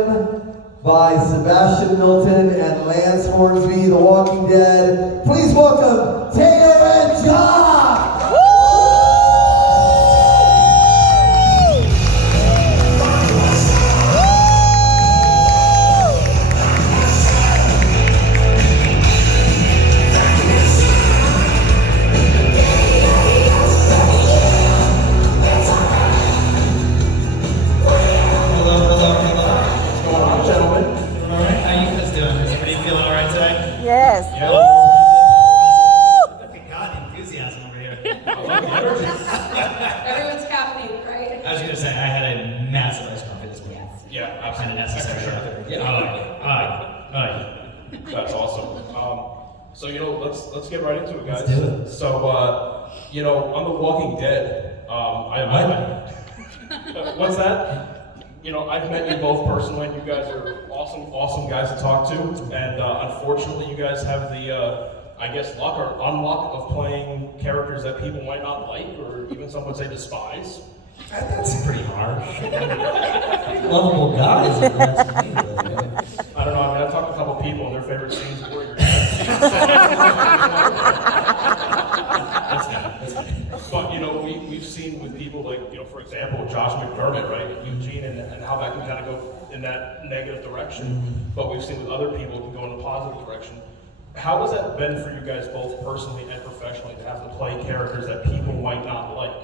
by Sebastian, Milton, and Lance Hornsby, The Walking Dead. Please welcome Teo and John! Yes. Yeah. God, enthusiasm over here. Everyone's caffeinated, right? I was gonna say I had a massive iced coffee this morning. Yes. Yeah, absolutely necessary. Yeah. That's awesome. So let's get right into it, guys. Let's do it. So on The Walking Dead, what's that? I've met you both personally. You guys are awesome guys to talk to. And unfortunately, you guys have the, luck or unluck of playing characters that people might not like, or even some would say despise. That's pretty harsh. Lovable guys. That's me. I don't know. I've talked to a couple people, and their favorite scenes were your But we've seen with people like, for example, Josh McDermott, right, Eugene, and how that can kind of go in that negative direction. Mm-hmm. But we've seen with other people it can go in a positive direction. How has that been for you guys both personally and professionally to have to play characters that people might not like?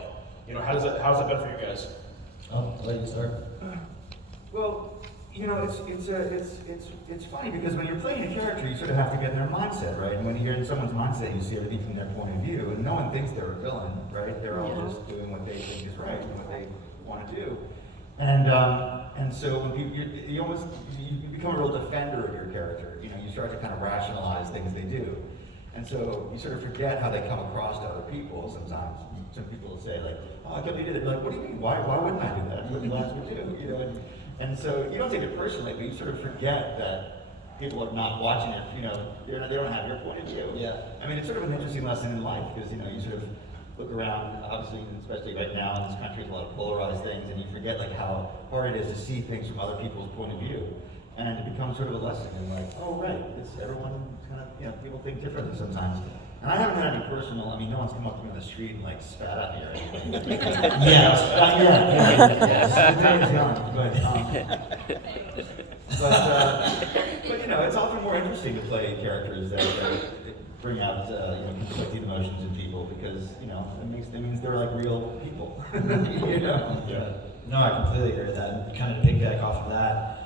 How's that been for you guys? I'll let you start. Well, it's funny because when you're playing a character, you sort of have to get in their mindset, right? And when you're in someone's mindset, you see everything from their point of view, and no one thinks they're a villain, right? They're all just doing what they think is right and what they want to do. And so when you become a real defender of your character. You start to kind of rationalize things they do, and so you sort of forget how they come across to other people. Sometimes some people will say like, "Oh, I can't believe you did it." Like, what do you mean? Why wouldn't I do that? What else would do? And so you don't take it personally, but you sort of forget that people are not watching it. They don't have your point of view. Yeah. I mean, it's sort of an interesting lesson in life because you sort of look around, obviously, especially right now in this country, there's a lot of polarized things, and you forget like how hard it is to see things from other people's point of view, and it becomes sort of a lesson in like, oh right, everyone kind of people think differently sometimes. And I haven't had any personal. I mean, no one's come up to me in the street and like spat at me or anything. Yeah. But it's often more interesting to play characters that bring out conflicting emotions in people because it means they're like real people. Yeah. No, I completely agree with that. And kind of to piggyback off of that,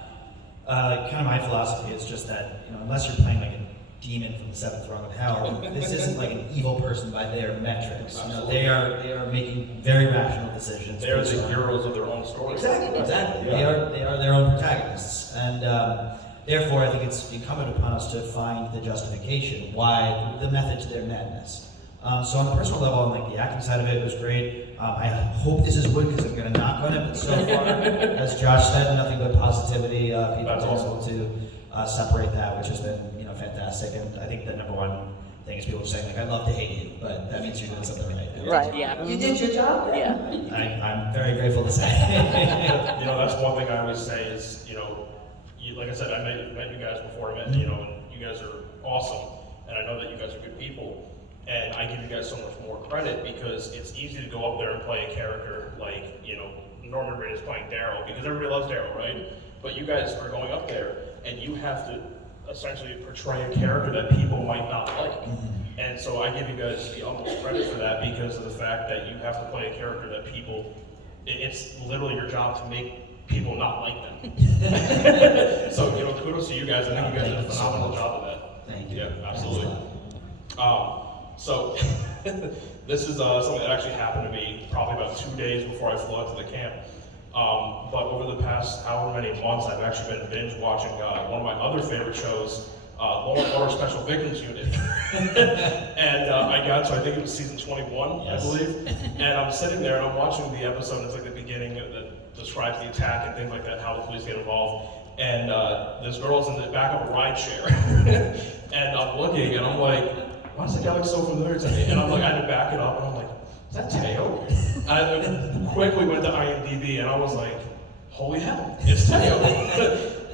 kind of my philosophy is just that unless you're playing like a demon from the seventh rung of hell, this isn't like an evil person by their metrics. They are making very rational decisions. They're the heroes of their own story. Exactly. Yeah. They are their own protagonists, and therefore I think it's incumbent upon us to find the justification why the method to their madness. So on the personal level, on like the acting side of it, was great. I hope this is wood because I'm going to knock on it. But so far, as Josh said, nothing but positivity. People have been able to separate that, which has been fantastic. And I think the number one thing is people saying like, "I love to hate you," but that means you're doing something right. Right. Yeah. You did your job. Yeah. I'm very grateful to say. That's one thing I always say is, like I said, I met you guys before I met, and you guys are awesome, and I know that you guys are good people, and I give you guys so much more credit because it's easy to go up there and play a character like, Norman Reedus playing Daryl, because everybody loves Daryl, right? But you guys are going up there, and you have to essentially portray a character that people might not like. Mm-hmm. And so I give you guys the utmost credit for that because of the fact that you have to play a character that it's literally your job to make people not like them. So, kudos to you guys. I think you guys did a phenomenal job of that. Thank you. Yeah, absolutely. So, this is something that actually happened to me probably about 2 days before I flew out to the camp. But over the past however many months, I've actually been binge watching one of my other favorite shows, Law & Order Special Victims Unit. And I got to, I think it was season 21, yes. I believe. And I'm sitting there and I'm watching the episode, and it's like the beginning that describes the attack and things like that, how the police get involved. And this girl's in the back of a ride share. And I'm looking and I'm like, why does that guy look so familiar to me? And I'm like, I had to back it up and I'm like, is that Teo? I quickly went to IMDb and I was like, holy hell, it's Teo.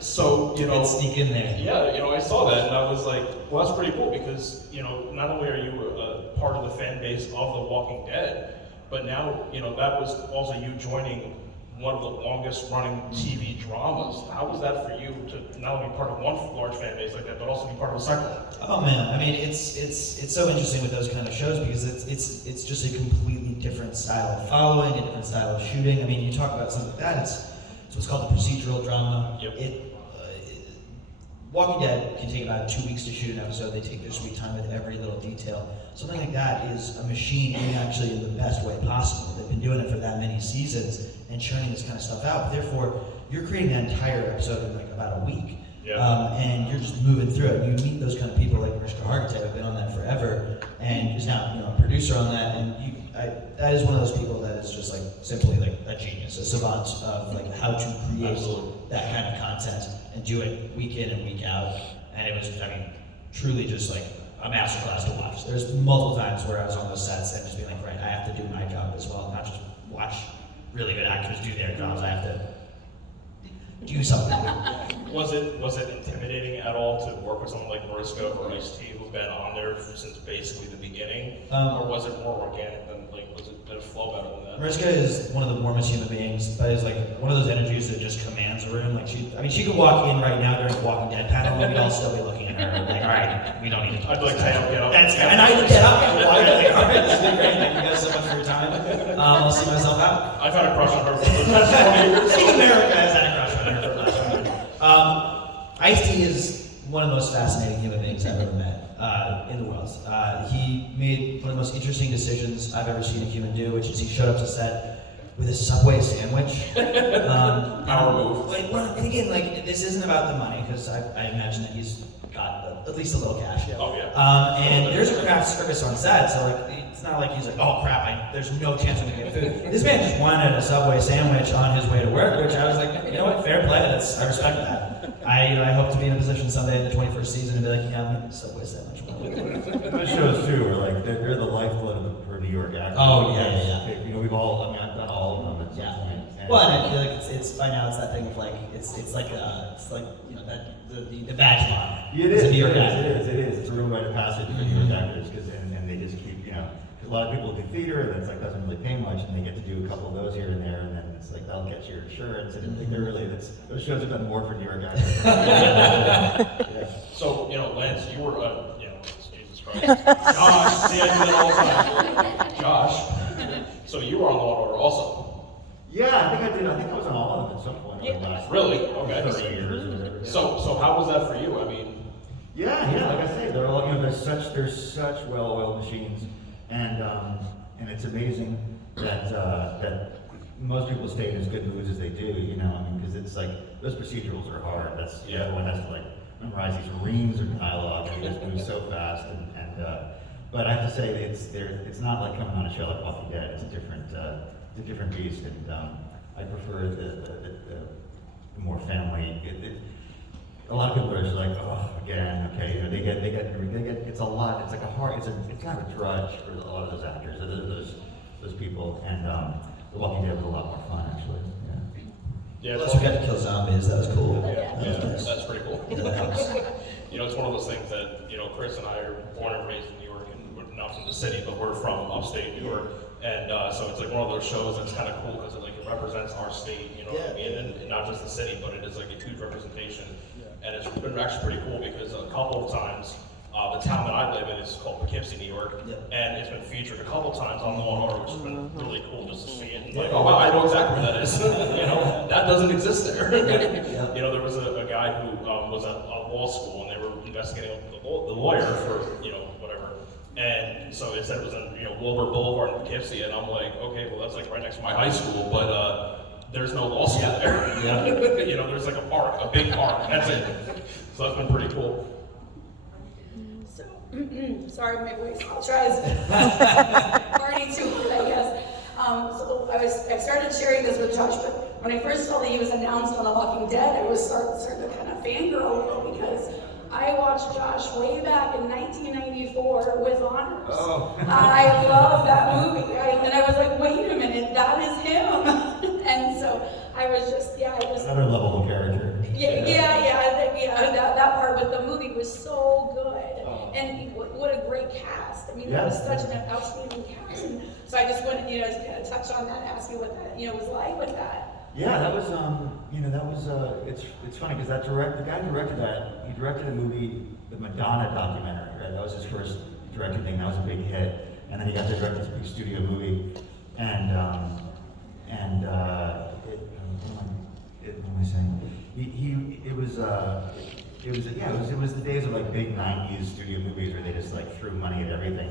So, you know, sneak in there. yeah, you know, I saw that and I was like, well, that's pretty cool because, you know, not only are you a part of the fan base of The Walking Dead, but now, you know, that was also you joining one of the longest running TV dramas. How was that for you to not only be part of one large fan base like that, but also be part of a second one? Oh man, I mean, it's so interesting with those kind of shows because it's just a completely different style of following, a different style of shooting. I mean, you talk about something like that, it's what's called the procedural drama. Yep. Walking Dead can take about 2 weeks to shoot an episode. They take their sweet time with every little detail. Something like that is a machine in actually in the best way possible. They've been doing it for that many seasons and churning this kind of stuff out. Therefore, you're creating that entire episode in like about a week. Yeah. And you're just moving through it. You meet those kind of people like Mariska Hargitay, who've been on that forever, and is now a producer on that. And that is one of those people that is just like simply like a genius, a savant of like how to create that kind of content and do it week in and week out. And it was, I mean, truly just like a masterclass to watch. There's multiple times where I was on those sets and just being like, right, I have to do my job as well, not just watch really good actors do their jobs. I have to do something. Was it intimidating at all to work with someone like Mariska or Ice-T, who've been on there since basically the beginning, or was it more organic than did it flow better than that? Mariska is one of the warmest human beings, but is like one of those energies that just commands a room. Like she could walk in right now during the Walking Dead panel, and we'd all still be looking at her like, all right, we don't need to talk. I'd like to get up. That's and I would get up. All right, this has been great. Thank you guys so much for your time. I'll see myself out. I've had a crush on her for the past 20 years. America has had a crush on her for the last 20 years. Ice-T is one of the most fascinating human beings I've ever met in the world. He made one of the most interesting decisions I've ever seen a human do, which is he showed up to set with a Subway sandwich. Power move. Like, well, and again, like, this isn't about the money, because I imagine that he's got at least a little cash. Oh, yeah. And there's a craft service on set, so like, it's not like he's like, oh crap, there's no chance I'm gonna get food. This man just wanted a Subway sandwich on his way to work, which I was like, you know what, fair play, I respect that. I hope to be in a position someday in the 21st season to be like, yeah, I'm gonna Subway sandwich. Those shows too are like, they're the lifeblood for New York actors. Oh, yeah. You know, we've all, I mean, I've done all of them at some point. And Well, and I feel like it's by now it's that thing of like it's like you know that the badge line. It is. New York It actor. is. It's a real rite of passage for New York actors and they just keep, you know, because a lot of people do theater and it's like doesn't really pay much and they get to do a couple of those here and there and then it's like they'll get your insurance and like they're really those shows have done more for New York actors. Yeah. So, you know, Lance, you were, Jesus Christ. Josh, see, I do that all the time. Josh, so you were on Law & Order also. Yeah, I think I did. I think I was on all of them at some point over the last Really? Okay. 30 years or whatever. Yeah. So how was that for you? I mean, Yeah, like I say, they're all, you know, they're such well-oiled machines, and it's amazing that that most people stay in as good moods as they do, you know, I mean, because it's like, those procedurals are hard, everyone has to like memorize these reams of dialogue, and they just move so fast, but I have to say, it's not like coming on a show like Walking Dead, it's a different beast, and I prefer the more family, a lot of people are just like, oh, again, okay, you know, they get, it's a lot, it's like it's kind of a drudge for a lot of those actors, those people, and The Walking Dead was a lot more fun, actually, yeah. Plus we got to kill zombies. That was cool. Yeah, that's pretty cool. You know, it's one of those things that, you know, Chris and I are born and raised in New York, and we're not from the city, but we're from upstate New York, and so it's like one of those shows that's kind of cool because it represents our state, you know what I mean, and not just the city, but it is like a huge representation. And it's been actually pretty cool because a couple of times, the town that I live in is called Poughkeepsie, New York, and it's been featured a couple of times on Law & Order, which has been really cool just to see it. And like, oh wow, I know exactly where that is. You know, that doesn't exist there. You know, there was a guy who was at law school, and they were investigating the lawyer for, you know, whatever. And so it said it was on, you know, Wilbur Boulevard in Poughkeepsie, and I'm like, okay, well that's like right next to my high school, but there's no law school there. Yeah. You know, there's like a park, a big park, and that's it. So that's been pretty cool. So, sorry, my voice tries party too hard, I guess. So I started sharing this with Josh, but when I first saw that he was announced on The Walking Dead, I was starting to kind of fangirl because I watched Josh way back in 1994 with Honors. Oh. I love that movie, and I was like, wait a minute, that is him. And so I was just, Another lovable character. Yeah, so good. And what a great cast. I mean, it was such an outstanding cast. And so I just wanted, to kind of touch on that, ask you what that, was like with that. Yeah, that was, it's funny because the guy who directed that, he directed a movie, the Madonna documentary, right? That was his first directed thing, that was a big hit. And then he got to direct this big studio movie. And what am I saying? It was the days of like big 90s studio movies where they just like threw money at everything.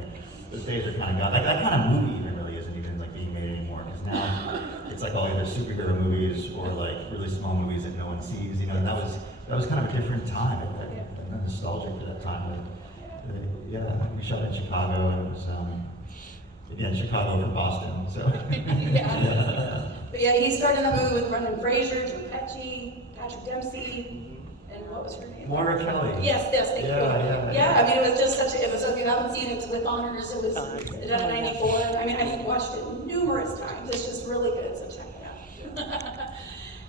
Those days are kind of gone. Like that kind of movie even really isn't even like being made anymore, because now it's like all either superhero movies or like really small movies that no one sees. And that was kind of a different time. I'm nostalgic for that time. But, we shot in Chicago, and it was again Chicago from Boston. So But yeah, he started the movie with Brendan Fraser, Joe Pesci, Patrick Dempsey, and what was her name? Moira Kelly. Yes, thank you. Yeah, I mean, it was just so if you haven't seen it, it's with honors. It was done in '94. I mean, I've watched it numerous times. It's just really good, so check it out.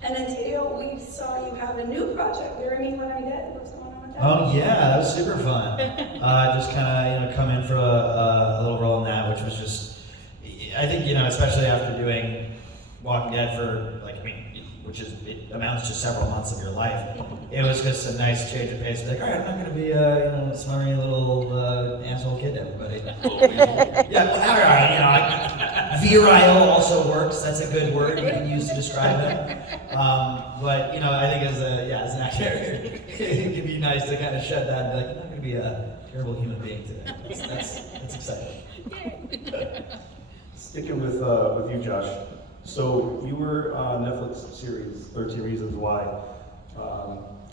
And then Teo, we saw you have a new project, Bury Me When I'm Dead. What's going on with that? Oh yeah, that was super fun. Just kind of come in for a little role in that, which was just, I think, especially after doing Walking Dead for it amounts to several months of your life. It was just a nice change of pace. Like, all right, I'm not going to be smarmy little asshole kid to everybody. All right, virile also works. That's a good word you can use to describe them. But I think as an actor, it can be nice to kind of shed that and be like, I'm not going to be a terrible human being today. That's exciting. Sticking with you, Josh. So you were on Netflix series 13 Reasons Why,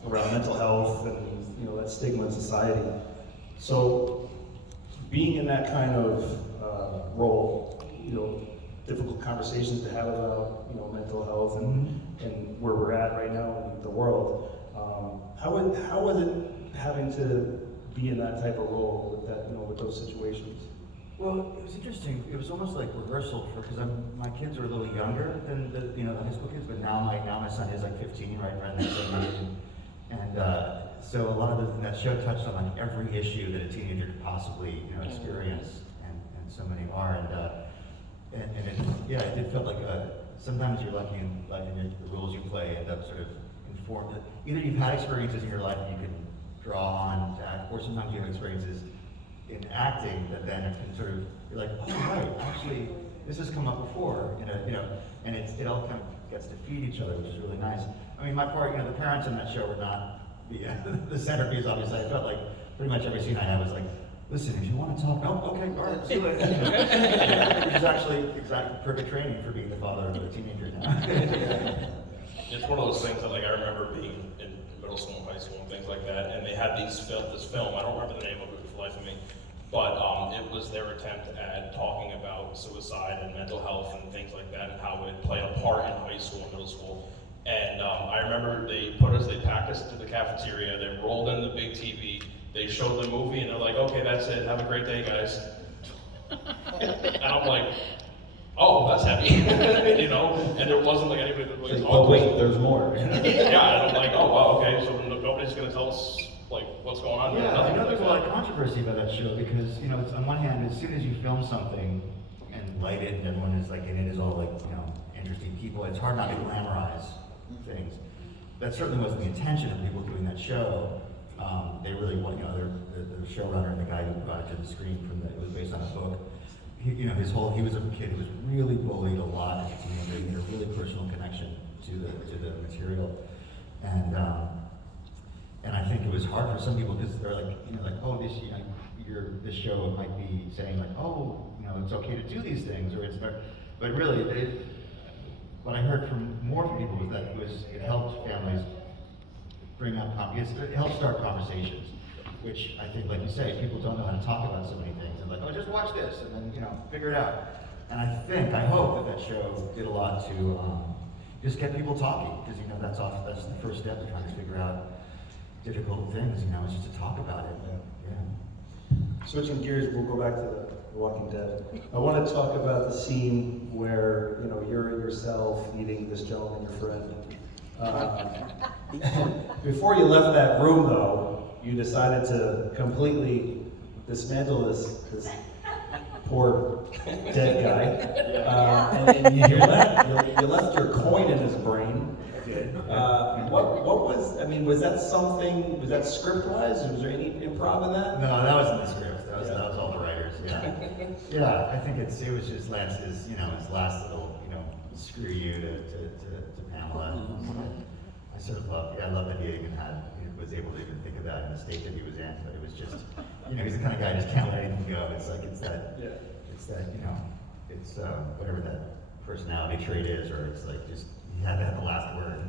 around mental health and that stigma in society. So being in that kind of role, difficult conversations to have about mental health and where we're at right now in the world. How was it having to be in that type of role with that with those situations? Well, it was interesting. It was almost like rehearsal because my kids are a little younger than the high school kids, but now my son is like 15, right in that same age, and so a lot of that show touched on like every issue that a teenager could possibly experience, and so many are, and it felt like sometimes you're lucky in the roles you play end up sort of informed. Either you've had experiences in your life that you can draw on to act, or sometimes you have experiences in acting that then can sort of, you're like, oh right, actually this has come up before, and it all kind of gets to feed each other, which is really nice. I mean, my part, the parents in that show were not the centerpiece, obviously. I felt like pretty much every scene I had was like, listen, if you want to talk, okay, all right, see you later. Which is actually exactly perfect training for being the father of a teenager now. It's one of those things that I remember being in middle school and high school and things like that, and they had this film, I don't remember the name of it for the life of me, but it was their attempt at talking about suicide and mental health and things like that and how it played a part in high school and middle school. And I remember they packed us into the cafeteria, they rolled in the big TV, they showed the movie, and they're like, okay, that's it, have a great day, guys. And I'm like, oh, that's heavy, and there wasn't like anybody that was Oh wait, there's more. Yeah, and I'm like, oh wow, okay, so nobody's gonna tell us like what's going on. Yeah, I know there's a lot of controversy about that show because it's on one hand, as soon as you film something and light it and everyone is like in it is all like interesting people, it's hard not to glamorize things. That certainly wasn't the intention of people doing that show. They really want the showrunner and the guy who brought it to the screen it was based on a book. He was a kid who was really bullied a lot as a teenager. He had a really personal connection to the material, and I think it was hard for some people because they're like, oh, this show might be saying like, oh, it's okay to do these things, or it's, but really, what I heard from more people was that it helped families bring up, it helped start conversations, which I think, like you say, people don't know how to talk about so many things. They're like, oh, just watch this, and then figure it out. And I hope that show did a lot to just get people talking, because that's the first step to trying to figure out difficult things. Is just to talk about it. Yeah. Switching gears, we'll go back to The Walking Dead. I want to talk about the scene where you're yourself meeting this gentleman, your friend. Before you left that room, though, you decided to completely dismantle this poor dead guy, and you left your coin in his brain. What was? I mean, was that something? Was that script-wise? Was there any improv in that? No, that wasn't the script. That was all the writers. Yeah, yeah. I think it was just Lance's, his last little, screw you to Pamela. I sort of loved. I love that he even was able to even think of that in the state that he was in. But it was just, he's the kind of guy who just can't let anything go. It's that, whatever that personality trait is, or it's like just you had to have the last word.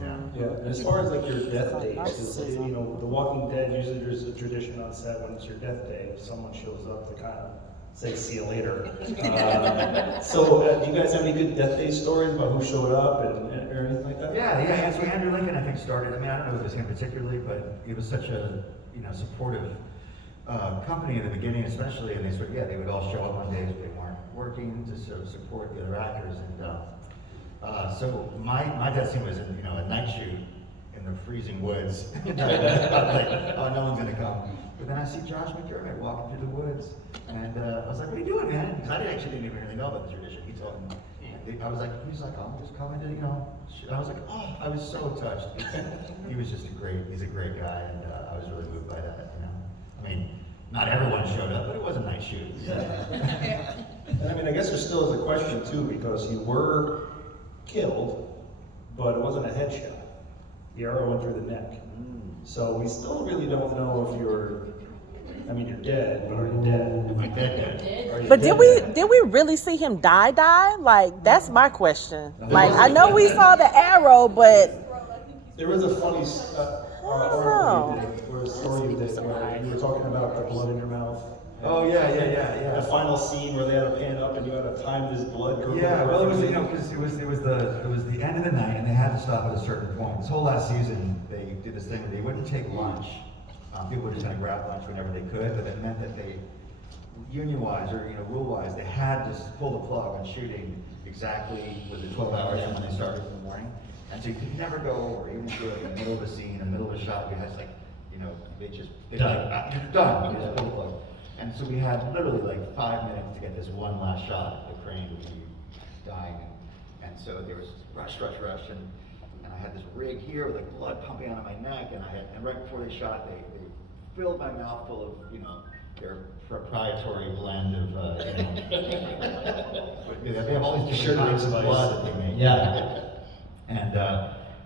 Yeah. Yeah. And as far as like your death days, 'cause, The Walking Dead, usually there's a tradition on set when it's your death day, if someone shows up to kind of say see you later. So do you guys have any good death day stories about who showed up or anything like that? Yeah. And so Andrew Lincoln, I think, started. I mean, I don't know if it was him particularly, but he was such a supportive company in the beginning, especially, and they would all show up on days they weren't working to sort of support the other actors. And so my death scene was in a night shoot in the freezing woods. I was like, oh, no one's gonna come. But then I see Josh McDermott walking through the woods, and I was like, what are you doing, man? Because I actually didn't even really know about the tradition. He told me. I was like, he's like, oh, I'm just coming to, I was like, oh, I was so touched. He's a great guy, and I was really moved by that, I mean, not everyone showed up, but it was a nice shoot. And I mean, I guess there still is a question too, because you were killed, but it wasn't a headshot. The arrow went through the neck. So we still really don't know if you're dead, but are you dead? Am I dead? But did we really see him die? Like, that's my question. Like, I know we saw the arrow, but there was a funny article you did, or a story you did, where you were talking about the blood in your mouth. Oh yeah. The final scene where they had to pan up and you had to time this blood. Yeah, well, it was because it was the end of the night and they had to stop at a certain point. This whole last season they did this thing where they wouldn't take lunch. People would just kind of grab lunch whenever they could, but it meant that they, union-wise or rule-wise, they had to pull the plug on shooting exactly with the 12 hours from when they started in the morning. And so you could never go over, even if you were in the middle of a scene, in the middle of a shot, we had you're done. You just pull the plug. And so we had literally like 5 minutes to get this one last shot of the crane with you dying. And so there was rush, and I had this rig here with like blood pumping out of my neck, and right before they shot, they filled my mouth full of, their proprietary blend of, they have all these different kinds of blood that they make. Yeah.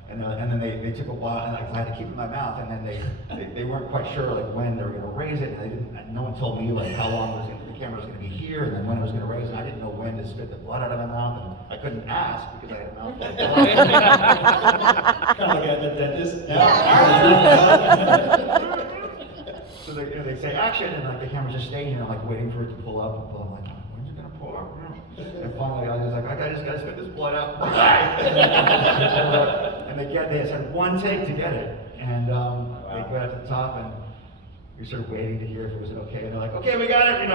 And then they took a while, and I had to keep it in my mouth, and then they weren't quite sure like when they were gonna raise it, and no one told me like how long the camera was gonna be here, and then when it was gonna raise, and I didn't know when to spit the blood out of my mouth, and I couldn't ask because I had a mouth full of blood. Kind of like at the dentist. So they say action, and like the camera's just staying here, like waiting for it to pull up. I'm like, when's it gonna pull up? And finally, I was like, I just gotta spit this blood out. And they just had one take to get it, and they got it to the top, and you're sort of waiting to hear if it was okay. And they're like, okay, we got it, and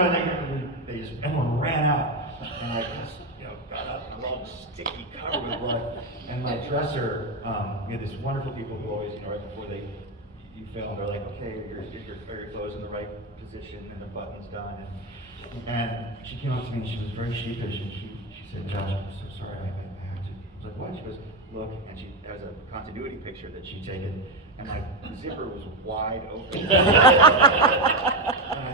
they just everyone ran out, and I just got up and all sticky, covered with blood. And my dresser, we had these wonderful people who always, right before you film, they're like, okay, your clothes in the right position and the button's done. And she came up to me and she was very sheepish, and she said, Josh, I'm so sorry, I have to. I was like, what? She goes, look, and she has a continuity picture that she'd taken, and my zipper was wide open. And I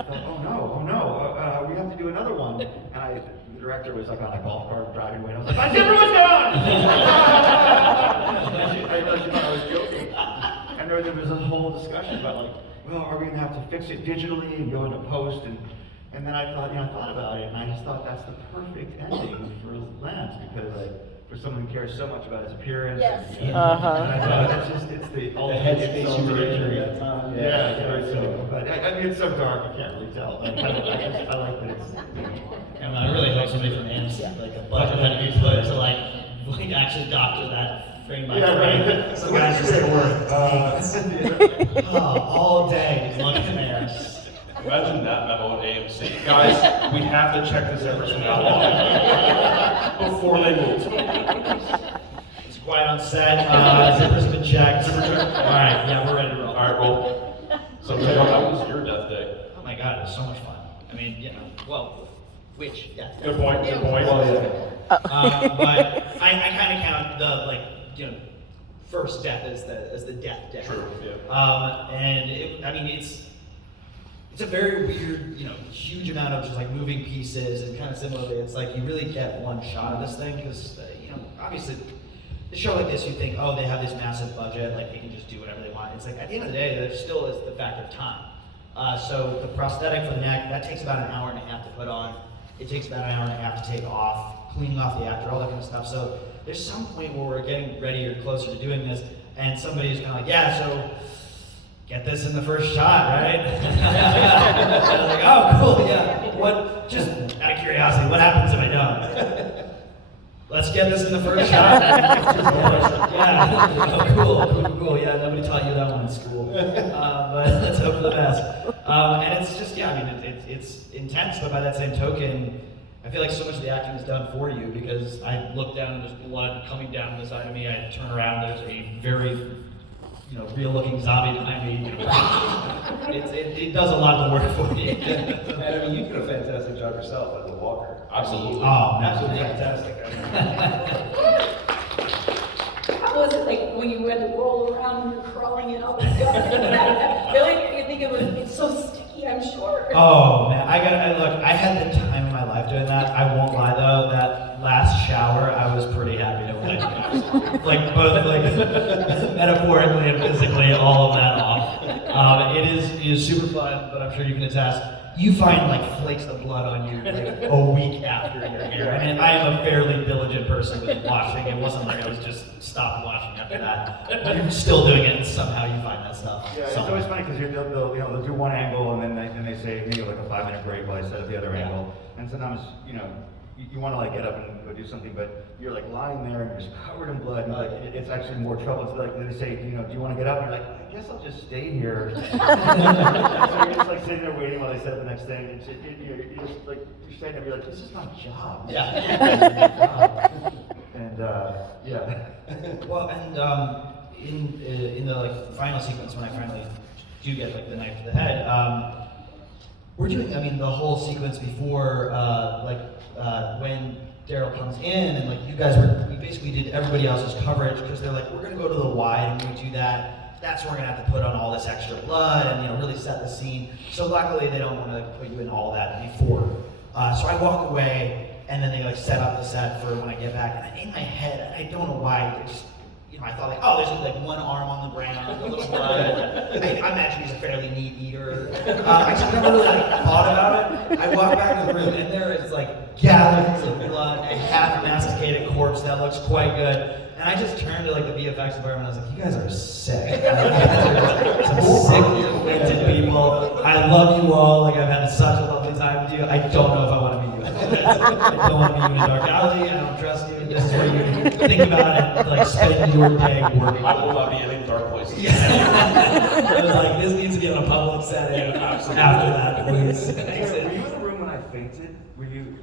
thought, oh no, we have to do another one. And the director was like on a golf cart driving away, and I was like, my zipper was gone! I realized she thought I was joking. And there was a whole discussion about like, well, are we gonna have to fix it digitally and go into post? And then I thought, I thought about it, and I just thought that's the perfect ending for Lance, because for someone who cares so much about his appearance. Yes. And I thought it's the ultimate headspace you were in during that time. But I mean, it's so dark, you can't really tell. I like that it's. And I really hope somebody from AMC, like a budget had to be put to like actually doctor that frame by frame. Right. So guys just work. All day, just looking there. Imagine that memo at AMC. Guys, we have to check the zippers from now on. Before they move. It's quiet on set. Zipper's been checked. All right, yeah, we're ready to roll. All right, roll. So Teo, how was your death day? Oh my God, it was so much fun. I mean, well, which death? Good point. Good point. But I kind of count the first death as the death day. True. Yeah. And it's a very weird, huge amount of just like moving pieces, and kind of similarly, it's like you really get one shot of this thing because obviously a show like this, you think, oh, they have this massive budget, like they can just do whatever they want. It's like at the end of the day, there still is the factor of time. So the prosthetic for the neck, that takes about an hour and a half to put on. It takes about an hour and a half to take off, cleaning off the actor, all that kind of stuff. So there's some point where we're getting ready or closer to doing this, and somebody's kind of like, yeah, so get this in the first shot, right? I was like, oh, cool, yeah. What? Just out of curiosity, what happens if I don't? Let's get this in the first shot. Yeah, cool. Yeah, nobody taught you that one in school. But let's hope for the best. And it's just, it's intense, but by that same token, I feel like so much of the acting is done for you because I look down and there's blood coming down the side of me. I turn around, there's a very real-looking zombie behind me. It does a lot of work for me. And I mean, you did a fantastic job yourself as a walker. Absolutely. Oh, Absolutely fantastic. How was it like when you had to roll around and you're crawling it up and down? Really? You think it's so sticky, I'm sure. Oh man, I had the time of my life doing that. I won't lie though, that last shower, I was pretty happy to like both metaphorically and physically, all of that off. It is super fun, but I'm sure you can attest. You find like flakes of blood on you like a week after you're here. I mean, I am a fairly diligent person with washing. It wasn't like I was just stopped washing after that. You're still doing it, and somehow you find that stuff. Yeah, it's always funny because they'll do one angle and then they say maybe like a 5-minute break while I set up the other angle. And sometimes you want to like get up and go do something, but you're like lying there and you're just covered in blood, and like it's actually more trouble. It's like they say, do you want to get up? And you're like, I guess I'll just stay here. So you're just like sitting there waiting while they set up the next thing. You're just like you're standing there, you're like, this is my job. Yeah. And yeah. Well, and in the like final sequence when I finally do get like the knife to the head, we're doing the whole sequence before when Daryl comes in and like we basically did everybody else's coverage because they're like, we're gonna go to the wide, and when we do that, that's where we're gonna have to put on all this extra blood and really set the scene. So luckily they don't want to put you in all that before. So I walk away, and then they like set up the set for when I get back. And in my head, I don't know why, I thought like, oh, there's like one arm on the ground, a little blood. I imagine he's a fairly neat eater. I just never really thought about it. I walk back to the room, and there is like gallons of blood, a half-masticated corpse that looks quite good. And I just turned to like the VFX department, and I was like, you guys are sick. You guys are some sick, twisted people. I love you all. Like I've had such a lovely time with you. I don't know if I want to meet you. I don't want to meet you in a dark alley. I don't trust you. This is where you think about it, like spend your day working. I will not be in any dark places. Yeah. I was like, this needs to be in a public setting. After that, please. Were you in the room when I fainted? Were you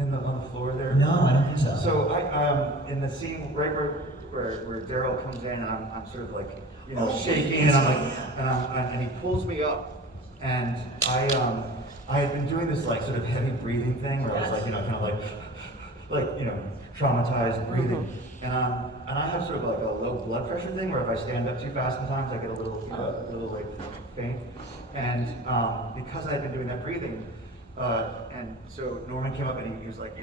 on the floor there? No, I don't think so. So I in the scene right where Daryl comes in, and I'm sort of like shaking, and I'm like, and he pulls me up, and I had been doing this like sort of heavy breathing thing where I was like kind of like traumatized breathing, and I have sort of like a low blood pressure thing where if I stand up too fast sometimes I get a little like faint, and because I had been doing that breathing. And so Norman came up and he was like,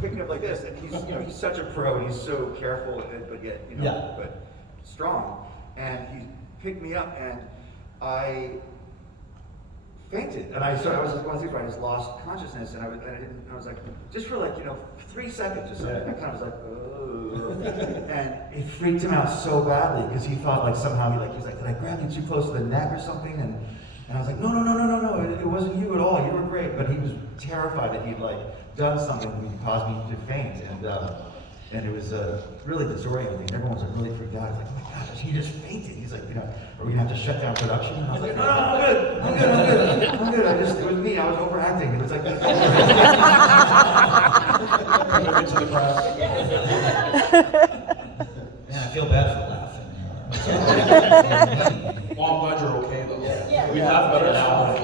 picking up like this, and he's such a pro, he's so careful, but yet, but strong. And he picked me up, and I fainted, and I was just going through, I just lost consciousness, and I was like, just for like 3 seconds or something. I kind of was like, oh, and it freaked him out so badly because he thought like somehow he was like, did I grab you too close to the neck or something? And I was like, no, it wasn't you at all. You were great. But he was terrified that he'd like done something that would cause me to faint, and it was really disorienting. Everyone was like really freaked out. I was like, oh my gosh, he just fainted. He's like, are we gonna have to shut down production? And I was like, no, I'm good. It was me. I was overacting. It was like Into the crowd. Man, I feel bad for laughing. Well, I'm glad you're okay though. Yeah. We laugh better now.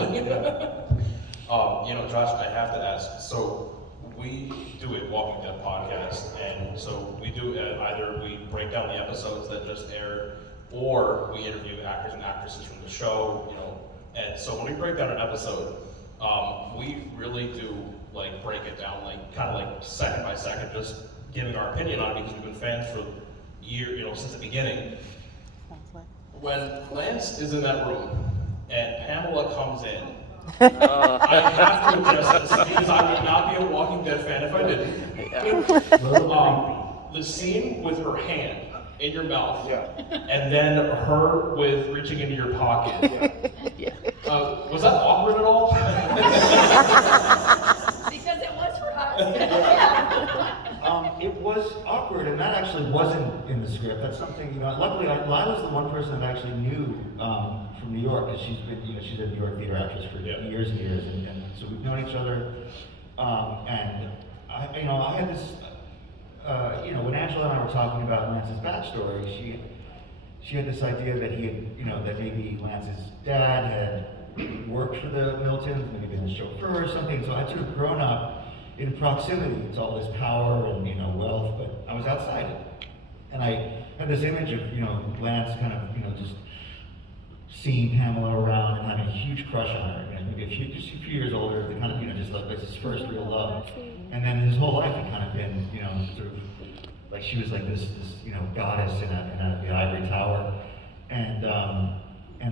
Josh, I have to ask. So we do a Walking Dead podcast, and so we do either we break down the episodes that just aired, or we interview actors and actresses from the show. And so when we break down an episode, we really do like break it down, like kind of like second by second, just giving our opinion on it because we've been fans for years, since the beginning. When Lance is in that room and Pamela comes in, I have to address this because I would not be a Walking Dead fan if I didn't. The scene with her hand in your mouth, and then her with reaching into your pocket. Was that awkward at all? Because it was for us. It was awkward, and that actually wasn't in the script. That's something, luckily Lila's the one person that actually knew from New York, because she's been, she's a New York theater actress for years and years, and so we've known each other. And I had this, when Angela and I were talking about Lance's backstory, she had this idea that he had, that maybe Lance's dad had worked for the Miltons, maybe been a chauffeur or something. So I'd sort of grown up in proximity to all this power and wealth, but I was outside it. And I had this image of Lance kind of just seeing Pamela around and having a huge crush on her, maybe just a few years older, the kind of just like his first real love. And then his whole life had kind of been sort of like she was like this goddess in the ivory tower. And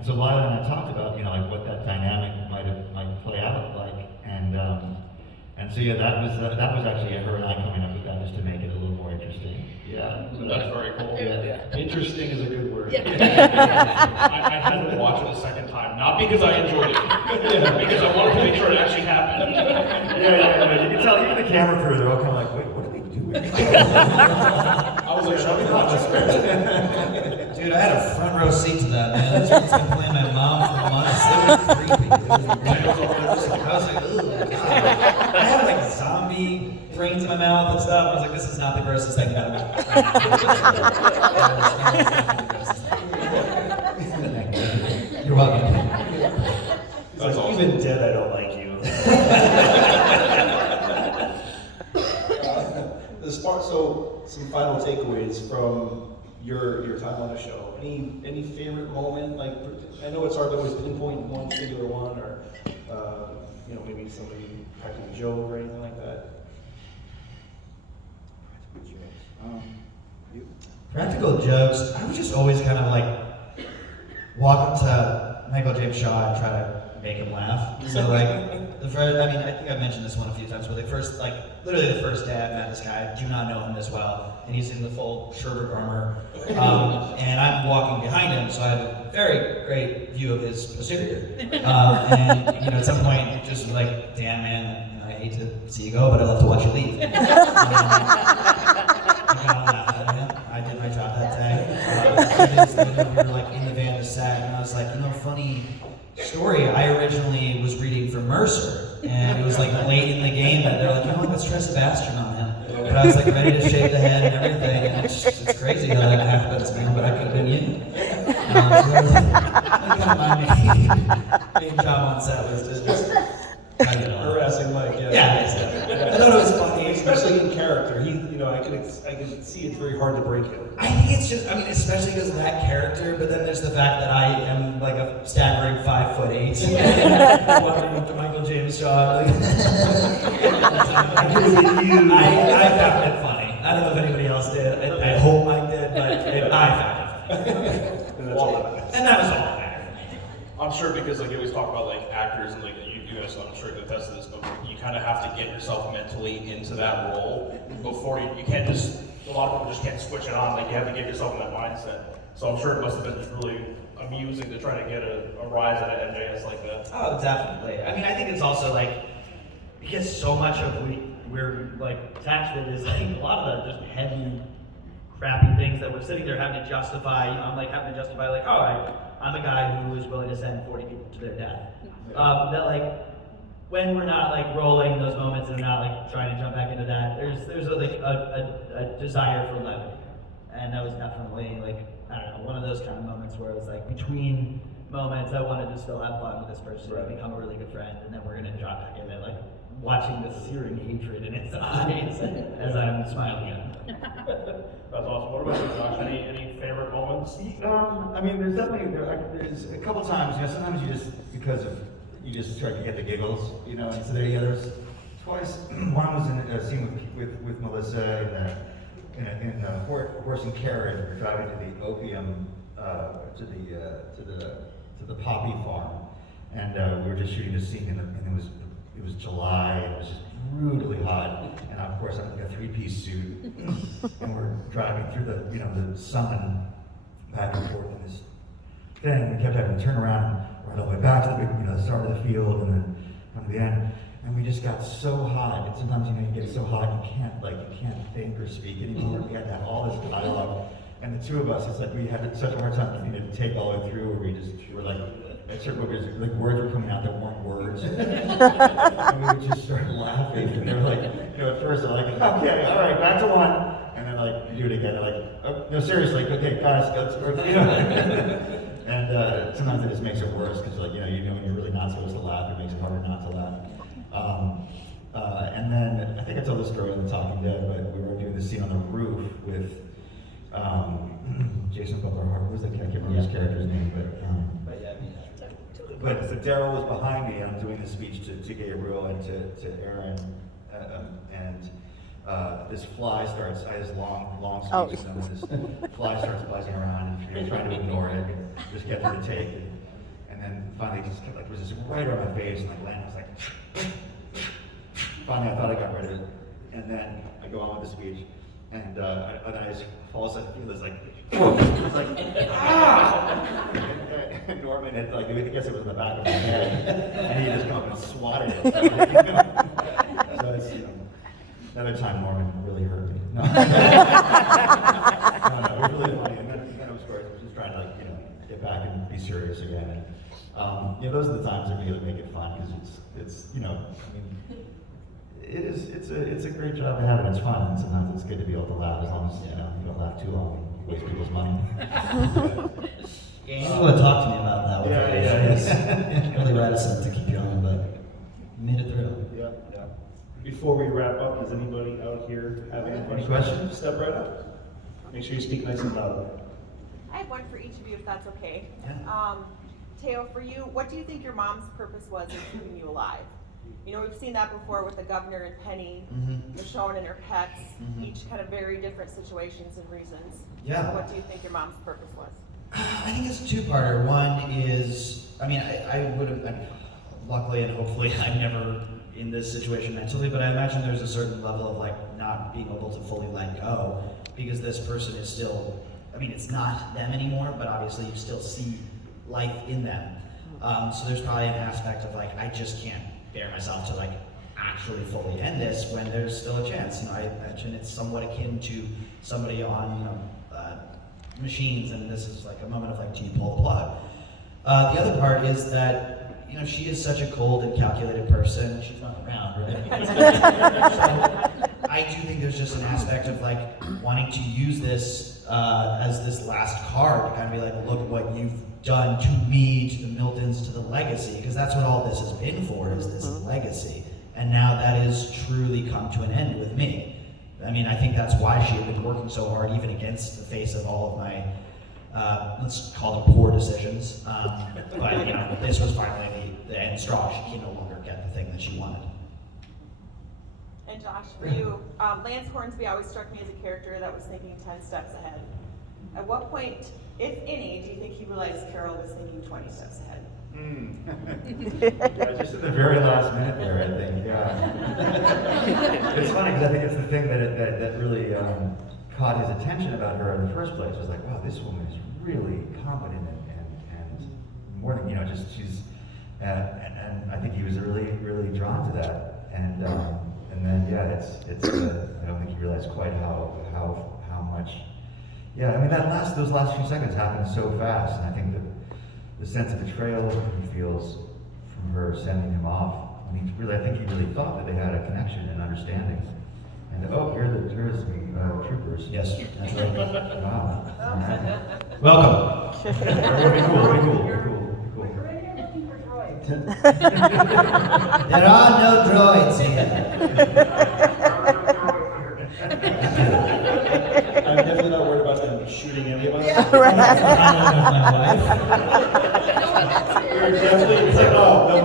so Lila and I talked about like what that dynamic might play out like, and so that was actually her and I coming up with that just to make it a little more interesting. Yeah, that's very cool. Yeah. Interesting is a good word. I had to watch it a second time, not because I enjoyed it, because I wanted to make sure it actually happened. Yeah. You can tell even the camera crew, they're all kind of like, wait, what are they doing? I was like, shut me up. Dude, I had a front row seat to that, man. That's what's been playing my mom for months. It was creepy. I was like, ooh. I had like zombie brains in my mouth and stuff. I was like, this is not the grossest thing that I've You're welcome. That's awesome. Even dead, I don't like you. So, some final takeaways from your time on the show. Any favorite moment? Like, I know it's hard to always pinpoint one particular one, or maybe somebody cracking a joke or anything like that. Practical jokes. I would just always kind of like walk up to Michael James Shaw and try to make him laugh. So like the first, I think I've mentioned this one a few times, but literally the first day I met this guy, do not know him as well, and he's in the full Sherbrooke armor, and I'm walking behind him, so I have a very great view of his posterior. And at some point, just like, damn man, I hate to see you go, but I love to watch you leave. I got laugh at him. I did my job that day. We were like in the van to set, and I was like, funny story. I originally was reading for Mercer, and it was like late in the game that they're like, let's try Sebastian on him. But I was like ready to shave the head and everything, and it's crazy how that happens, man. But I could have been you. So that was kind of my main job on set was just harassing Mike. Yeah. I thought it was funny, especially in character. I could see it's very hard to break him. I think it's just, especially because of that character, but then there's the fact that I am like a staggering 5'8". Walking up to Michael James Shaw. I found it funny. I don't know if anybody else did. I hope Mike did, but I found it funny. And that was all that mattered. I'm sure because you always talk about actors and you guys, I'm sure you can attest to this, but you kind of have to get yourself mentally into that role before you can't just, a lot of people just can't switch it on, you have to get yourself in that mindset. So I'm sure it must have been really amusing to try to get a rise out of MJS like that. Oh, definitely. I think it's also because so much of we're attached to it is a lot of the just heavy, crappy things that we're sitting there having to justify. I'm having to justify I'm a guy who is willing to send 40 people to their death. When we're not rolling those moments and not trying to jump back into that, there's a desire for levity, and that was definitely I don't know, one of those kind of moments where it was between moments. I wanted to still have fun with this person and become a really good friend, and then we're gonna drop back in it, like watching the searing hatred in his eyes as I'm smiling at him. That's awesome. What about you, Josh? Any favorite moments? I mean, there's definitely there's a couple times. You know, sometimes you just start to get the giggles. You know, and so there's twice. One was in a scene with Melissa in the horse and carriage. We're driving to the opium to the poppy farm, and we were just shooting a scene, and it was July, and it was just brutally hot, and of course I'm in like a three-piece suit, and we're driving through the sun back and forth in this thing. We kept having to turn around right all the way back to the start of the field, and then come to the end. And we just got so hot, and sometimes you get so hot you can't think or speak anymore. We had to have all this dialogue, and the two of us, it's like we had such a hard time getting to take all the way through, where we were like, at certain points, like words were coming out that weren't words, and we would just start laughing. And they were like, at first they're like, okay, all right, back to one, and then like you do it again, they're like, oh, no, seriously, okay, guys, let's And sometimes it just makes it worse because when you're really not supposed to laugh, it makes it harder not to laugh. And then I think I told this story on The Talking Dead, but we were doing this scene on the roof with Jason Butler Hart. What was that? I can't remember his character's name, but so Daryl was behind me, and I'm doing this speech to Gabriel and to Aaron, and this fly starts. I had this long speech, and then this fly starts buzzing around, and trying to ignore it, and just get through the take. And then finally, it just kept, was just right around my face, and Landon was like. Finally, I thought I got rid of it, and then I go on with the speech, and I just all of a sudden feel this it's like ah! And Norman had I guess it was in the back of my head, and he just come up and swatted it. So it's another time Norman really hurt me. No, it was really funny, and then of course I was just trying to get back and be serious again. And, those are the times that really make it fun because it's it's a great job to have, and it's fun, and sometimes it's good to be able to laugh as long as you don't laugh too long. You waste people's money. Yeah, you want to talk to me about that one. Yeah. Really reticent to keep you on, but made it through. Yeah. Before we wrap up, does anybody out here have any questions? Step right up. Make sure you speak nice and loud. I have one for each of you, if that's okay. Yeah. Teo, for you, what do you think your mom's purpose was in keeping you alive? We've seen that before with the governor and Penny, Michonne and her pets, each kind of very different situations and reasons. Yeah. What do you think your mom's purpose was? I think it's a two-parter. One is, I would have, luckily and hopefully I'm never in this situation mentally, but I imagine there's a certain level of not being able to fully let go because this person is still, it's not them anymore, but obviously you still see life in them. So there's probably an aspect of I just can't bear myself to actually fully end this when there's still a chance. I imagine it's somewhat akin to somebody on machines, and this is a moment of do you pull the plug? The other part is that she is such a cold and calculated person. She's not around, right? So I do think there's just an aspect of wanting to use this as this last card to kind of be look at what you've done to me, to the Miltons, to the legacy, because that's what all this has been for, is this legacy. And now that has truly come to an end with me. I think that's why she had been working so hard, even against the face of all of my, let's call them poor decisions. But this was finally the end straw. She can no longer get the thing that she wanted. And Josh, for you, Lance Hornsby always struck me as a character that was thinking 10 steps ahead. At what point, if any, do you think he realized Carol was thinking 20 steps ahead? Yeah, just at the very last minute there, I think. Yeah. It's funny because I think it's the thing that really caught his attention about her in the first place. Was wow, this woman is really competent and more than she's and I think he was really drawn to that. And then it's I don't think he realized quite how much. Yeah, those last few seconds happened so fast, and I think the sense of betrayal he feels from her sending him off. I think he really thought that they had a connection and understanding. And here's the troopers. Yes, that's right. Wow. Welcome. Very cool. There are no droids here. I'm definitely not worried about them shooting any of us. We're definitely, it's like, oh, no,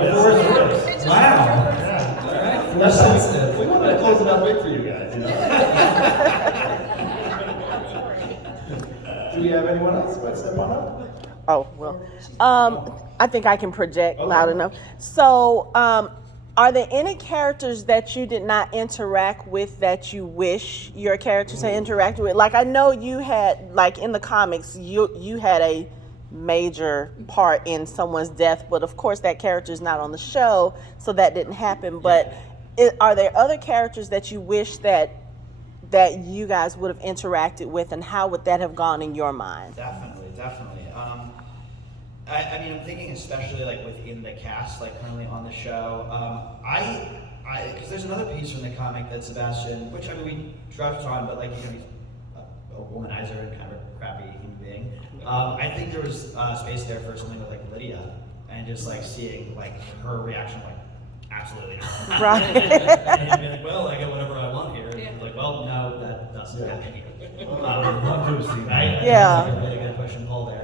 it's Wow. less sensitive. We wanted to close it out big for you guys, you know? Do we have anyone else who might step on up? Oh, well. I think I can project loud enough. So, are there any characters that you did not interact with that you wish your characters had interacted with? Like, I know you had, like, in the comics, you had a major part in someone's death, but of course that character is not on the show, so that didn't happen. But are there other characters that you wish that you guys would have interacted with, and how would that have gone in your mind? Definitely. I mean, I'm thinking especially like within the cast, like currently on the show. Because there's another piece from the comic that Sebastian, which I mean we touched on, but like, you know, he's a womanizer and kind of a crappy human being. I think there was space there for something with like Lydia, and just like seeing like her reaction, like absolutely not. Right. And be like, well, I get whatever I want here. And like, well, no, that doesn't happen here. Love to have seen that. Right? Yeah. There's like a really good push and pull there.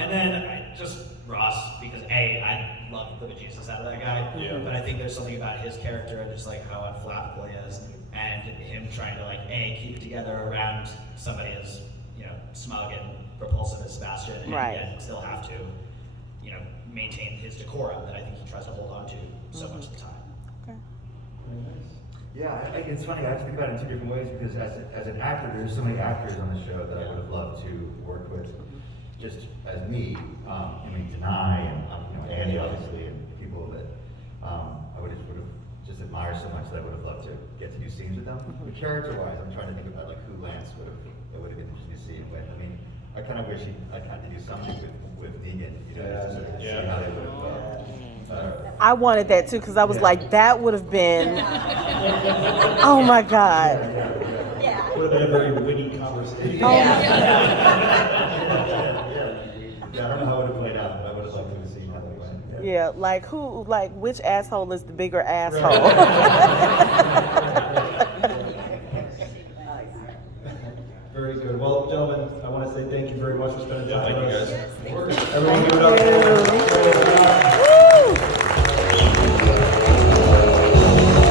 And then just Ross, because I love the bejesus out of that guy. Yeah. But I think there's something about his character and just like how unflappable he is, and him trying to like keep it together around somebody as, you know, smug and repulsive as Sebastian, and Right. yet still have to, you know, maintain his decorum that I think he tries to hold on to so much of the time. Yeah, it's funny. I have to think about it in two different ways, because as an actor, there's so many actors on the show that I would have loved to work with, just as me. I mean, Denai and you know, Andy, obviously, and people that I would have just admired so much that I would have loved to get to do scenes with them. But character-wise, I'm trying to think about like who Lance would have been interesting to see with. I mean, I kind of wish I'd had to do something with Negan, you know, just to sort of see how they would have. I wanted that too, because I was like, that would have been, oh my God. Yeah. Would have been a very witty conversation. Oh. Yeah, I don't know how it would have played out, but I would have loved to have seen how they went. Yeah, like which asshole is the bigger asshole?